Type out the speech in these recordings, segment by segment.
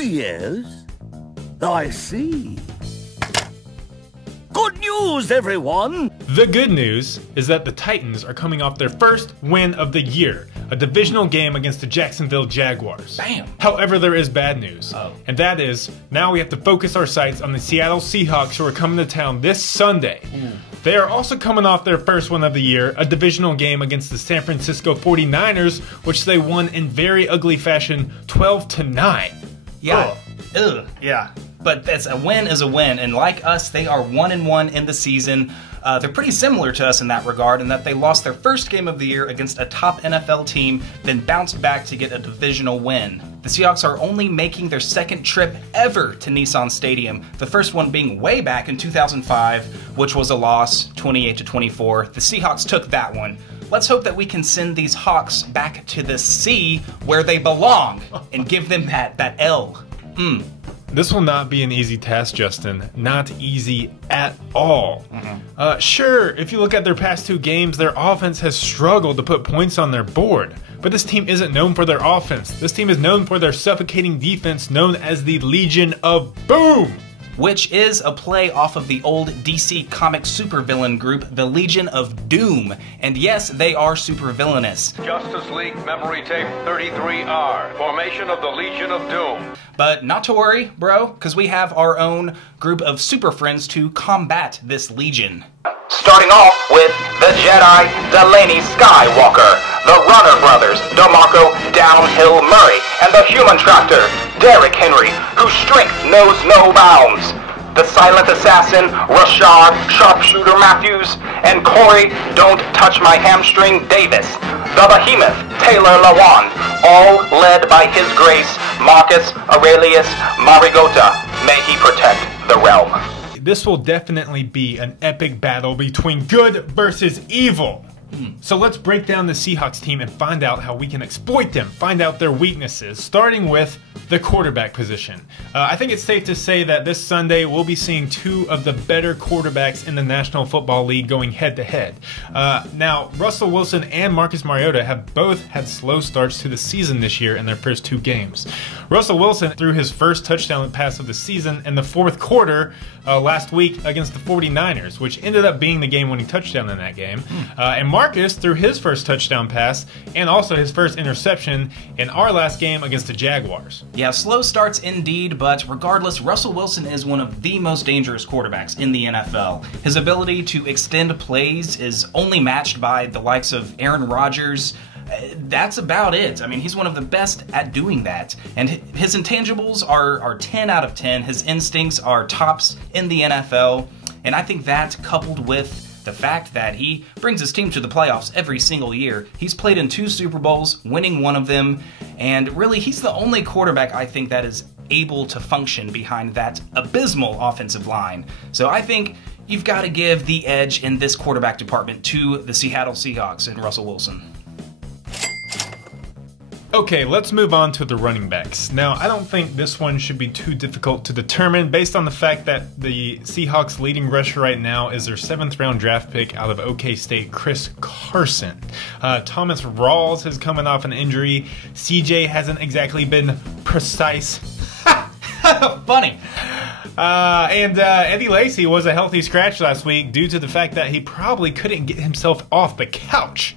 Yes, I see. Good news, everyone! The good news is that the Titans are coming off their first win of the year, a divisional game against the Jacksonville Jaguars. Bam! However, there is bad news, and that is, now we have to focus our sights on the Seattle Seahawks who are coming to town this Sunday. They are also coming off their first win of the year, a divisional game against the San Francisco 49ers, which they won in very ugly fashion, 12-9. Yeah. Ugh. Yeah. But that's a win is a win, and like us, they are 1-1 in the season. They're pretty similar to us in that regard, in that they lost their first game of the year against a top NFL team, then bounced back to get a divisional win. The Seahawks are only making their second trip ever to Nissan Stadium, the first one being way back in 2005, which was a loss, 28-24. The Seahawks took that one. Let's hope that we can send these Hawks back to the C where they belong and give them that L. This will not be an easy task, Justin. Not easy at all. Sure, if you look at their past two games, their offense has struggled to put points on their board. But this team isn't known for their offense. This team is known for their suffocating defense, known as the Legion of Boom! Which is a play off of the old DC comic supervillain group, the Legion of Doom. And yes, they are supervillainous. Justice League Memory Tape 33R, Formation of the Legion of Doom. But not to worry, bro, because we have our own group of super friends to combat this Legion. Starting off with the Jedi Delaney Skywalker, the Runner Brothers, DeMarco Downhill Murray, and the Human Tractor, Derrick Henry, whose strength knows no bounds. The Silent Assassin, Rashard Sharpshooter Matthews, and Corey Don't Touch My Hamstring Davis. The Behemoth, Taylor Lewan, all led by His Grace, Marcus Aurelius Marigota. May he protect the realm. This will definitely be an epic battle between good versus evil. So let's break down the Seahawks team and find out how we can exploit them, find out their weaknesses, starting with the quarterback position. I think it's safe to say that this Sunday we'll be seeing two of the better quarterbacks in the National Football League going head-to-head. Now, Russell Wilson and Marcus Mariota have both had slow starts to the season this year in their first two games. Russell Wilson threw his first touchdown pass of the season in the fourth quarter last week against the 49ers, which ended up being the game-winning touchdown in that game. And Marcus threw his first touchdown pass and also his first interception in our last game against the Jaguars. Yeah, slow starts indeed, but regardless, Russell Wilson is one of the most dangerous quarterbacks in the NFL. His ability to extend plays is only matched by the likes of Aaron Rodgers. That's about it. I mean, he's one of the best at doing that. And his intangibles are 10 out of 10. His instincts are tops in the NFL. And I think that, coupled with the fact that he brings his team to the playoffs every single year. He's played in 2 Super Bowls, winning one of them, and really he's the only quarterback I think that is able to function behind that abysmal offensive line. So I think you've got to give the edge in this quarterback department to the Seattle Seahawks and Russell Wilson. Okay, let's move on to the running backs. Now, I don't think this one should be too difficult to determine based on the fact that the Seahawks' leading rusher right now is their 7th round draft pick out of OK State, Chris Carson. Thomas Rawls is coming off an injury. CJ hasn't exactly been precise. Funny. And Eddie Lacy was a healthy scratch last week due to the fact that he probably couldn't get himself off the couch.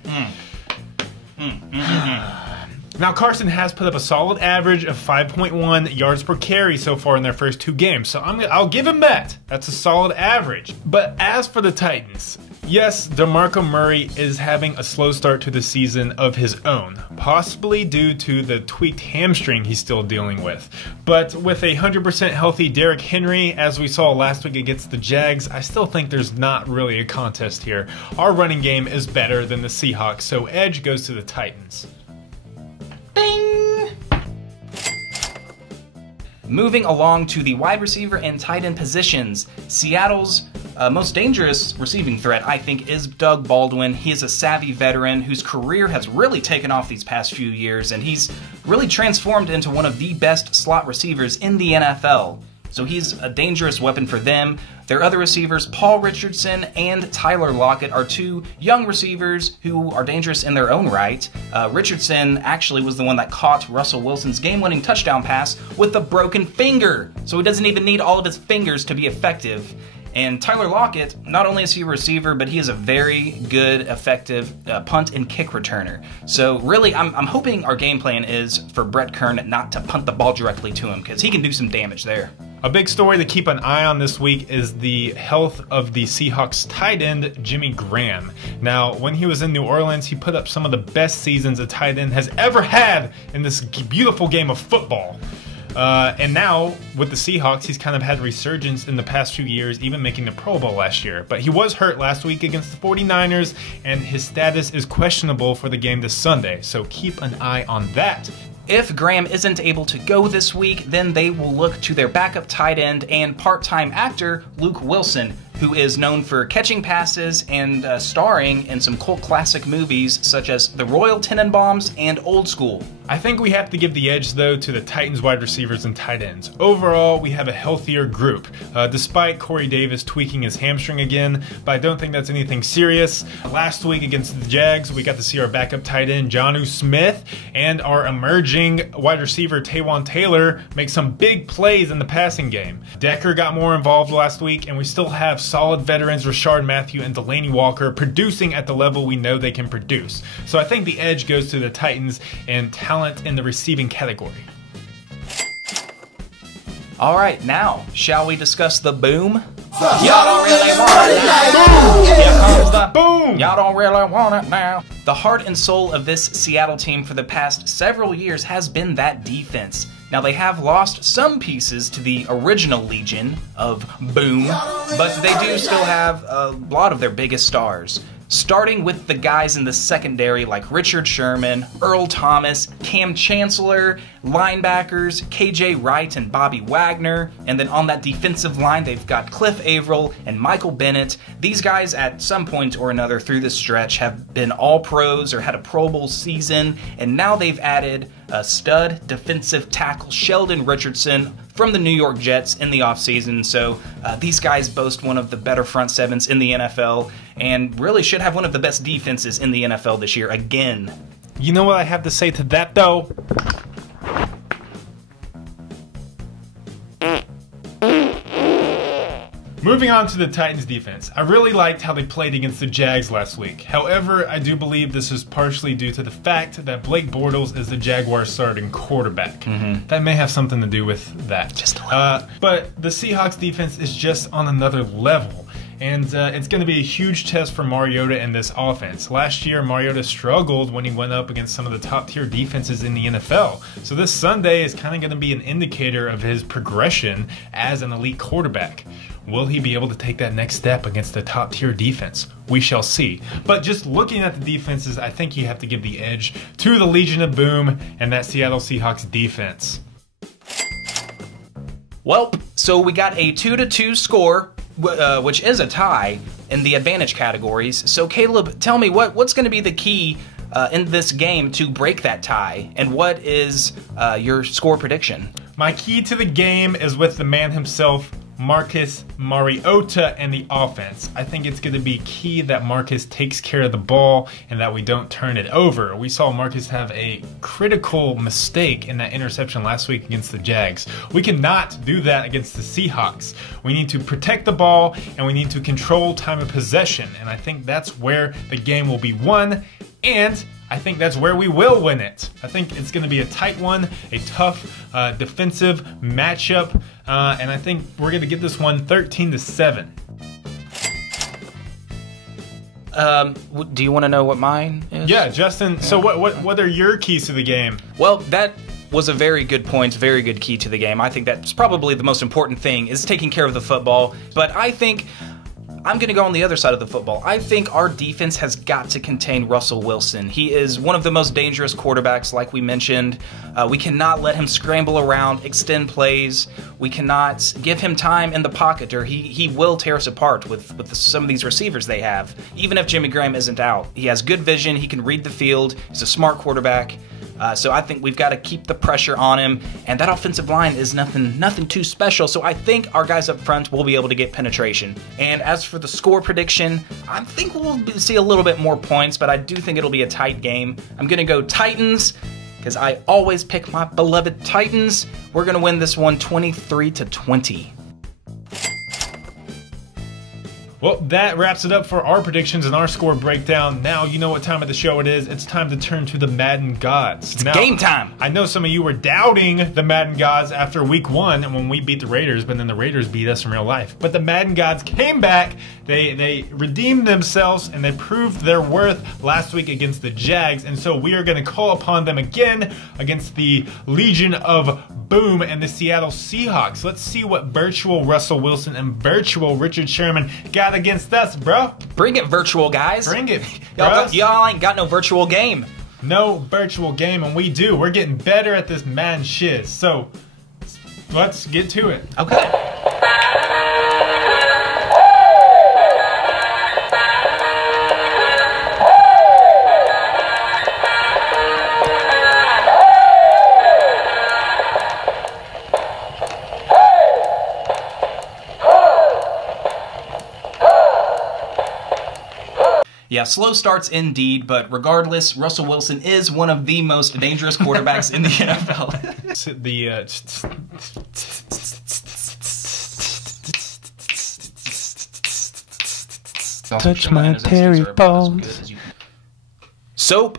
Now, Carson has put up a solid average of 5.1 yards per carry so far in their first 2 games, so I'll give him that. That's a solid average. But as for the Titans, yes, DeMarco Murray is having a slow start to the season of his own, possibly due to the tweaked hamstring he's still dealing with. But with a 100% healthy Derrick Henry, as we saw last week against the Jags, I still think there's not really a contest here. Our running game is better than the Seahawks, so edge goes to the Titans. Ding! Moving along to the wide receiver and tight end positions, Seattle's most dangerous receiving threat, I think, is Doug Baldwin. He is a savvy veteran whose career has really taken off these past few years, and he's really transformed into one of the best slot receivers in the NFL. So he's a dangerous weapon for them. Their other receivers, Paul Richardson and Tyler Lockett, are two young receivers who are dangerous in their own right. Richardson actually was the one that caught Russell Wilson's game-winning touchdown pass with a broken finger. So he doesn't even need all of his fingers to be effective. And Tyler Lockett, not only is he a receiver, but he is a very good, effective punt and kick returner. So really, I'm hoping our game plan is for Brett Kern not to punt the ball directly to him, because he can do some damage there. A big story to keep an eye on this week is the health of the Seahawks tight end, Jimmy Graham. Now, when he was in New Orleans, he put up some of the best seasons a tight end has ever had in this beautiful game of football. And now, with the Seahawks, he's kind of had resurgence in the past few years, even making the Pro Bowl last year. But he was hurt last week against the 49ers, and his status is questionable for the game this Sunday. So keep an eye on that. If Graham isn't able to go this week, then they will look to their backup tight end and part-time actor, Luke Wilson, who is known for catching passes and starring in some cult classic movies such as The Royal Tenenbaums and Old School. I think we have to give the edge, though, to the Titans wide receivers and tight ends. Overall, we have a healthier group, despite Corey Davis tweaking his hamstring again, but I don't think that's anything serious. Last week against the Jags, we got to see our backup tight end, Jonnu Smith, and our emerging wide receiver, Taywan Taylor, make some big plays in the passing game. Decker got more involved last week, and we still have solid veterans Rashard Matthew and Delaney Walker producing at the level we know they can produce. So I think the edge goes to the Titans and talent in the receiving category. All right, now, shall we discuss the boom? Y'all don't really want it now. Here comes the Boom! Y'all don't really want it now. The heart and soul of this Seattle team for the past several years has been that defense. Now, they have lost some pieces to the original Legion of Boom, but they do still have a lot of their biggest stars. Starting with the guys in the secondary like Richard Sherman, Earl Thomas, Cam Chancellor, linebackers, KJ Wright and Bobby Wagner, and then on that defensive line they've got Cliff Averill and Michael Bennett. These guys at some point or another through this stretch have been all pros or had a Pro Bowl season, and now they've added a stud defensive tackle Sheldon Richardson from the New York Jets in the offseason. So these guys boast one of the better front sevens in the NFL and really should have one of the best defenses in the NFL this year again. You know what I have to say to that, though? Moving on to the Titans defense, I really liked how they played against the Jags last week. However, I do believe this is partially due to the fact that Blake Bortles is the Jaguars' starting quarterback. That may have something to do with that. Just a little. But the Seahawks defense is just on another level. And it's going to be a huge test for Mariota and this offense. Last year, Mariota struggled when he went up against some of the top-tier defenses in the NFL. So this Sunday is kind of going to be an indicator of his progression as an elite quarterback. Will he be able to take that next step against the top-tier defense? We shall see. But just looking at the defenses, I think you have to give the edge to the Legion of Boom and that Seattle Seahawks defense. Well, so we got a 2-2 score, which is a tie in the advantage categories. So Caleb, tell me what's going to be the key in this game to break that tie, and what is your score prediction? My key to the game is with the man himself, Marcus Mariota, and the offense. I think it's going to be key that Marcus takes care of the ball and that we don't turn it over. We saw Marcus have a critical mistake in that interception last week against the Jags. We cannot do that against the Seahawks. We need to protect the ball and we need to control time of possession, and I think that's where the game will be won, and I think that's where we will win it. I think it's going to be a tight one, a tough defensive matchup, and I think we're going to get this one 13-7. Do you want to know what mine is? Yeah, Justin. So what are your keys to the game? Well, that was a very good point, very good key to the game. I think that's probably the most important thing, is taking care of the football. But I think I'm going to go on the other side of the football. I think our defense has got to contain Russell Wilson. He is one of the most dangerous quarterbacks, like we mentioned. We cannot let him scramble around, extend plays. We cannot give him time in the pocket, or he will tear us apart with some of these receivers they have. Even if Jimmy Graham isn't out, he has good vision. He can read the field. He's a smart quarterback. So I think we've got to keep the pressure on him, and that offensive line is nothing too special. So I think our guys up front will be able to get penetration. And as for the score prediction, I think we'll see a little bit more points, but I do think it'll be a tight game. I'm gonna go Titans, because I always pick my beloved Titans. We're gonna win this one 23-20. Well, that wraps it up for our predictions and our score breakdown. Now you know what time of the show it is. It's time to turn to the Maddon Gods. It's game time. I know some of you were doubting the Maddon Gods after week 1 when we beat the Raiders, but then the Raiders beat us in real life. But the Maddon Gods came back. They redeemed themselves and they proved their worth last week against the Jags. And so we are going to call upon them again against the Legion of Boom and the Seattle Seahawks. Let's see what virtual Russell Wilson and virtual Richard Sherman got against us, bro. Bring it, virtual guys. Bring it, y'all ain't got no virtual game. No virtual game, and we do. We're getting better at this Madden shiz. So let's get to it. Okay. Yeah, slow starts indeed, but regardless, Russell Wilson is one of the most dangerous quarterbacks in the NFL. Touch my Terry bones. Soap.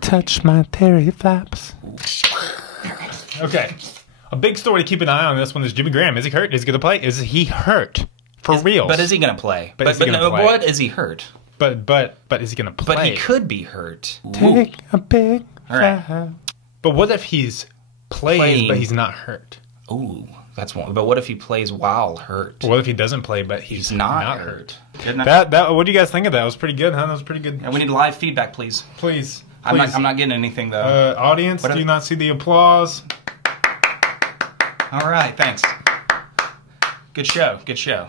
Touch my Terry flaps. Okay. A big story to keep an eye on this one is Jimmy Graham. Is he hurt? Is he going to play? Is he hurt? For real. But is he going to play? But is he gonna play? What is he hurt? But is he going to play? But he could be hurt. Take a big All right. But what if he's playing, but he's not hurt? Ooh, that's one. But what if he plays while hurt? What if he doesn't play, but he's not hurt? What do you guys think of that? It was pretty good, huh? That was pretty good. Yeah, we need live feedback, please. Please. I'm not getting anything though. Audience, do you not see the applause? All right, thanks. Good show. Good show.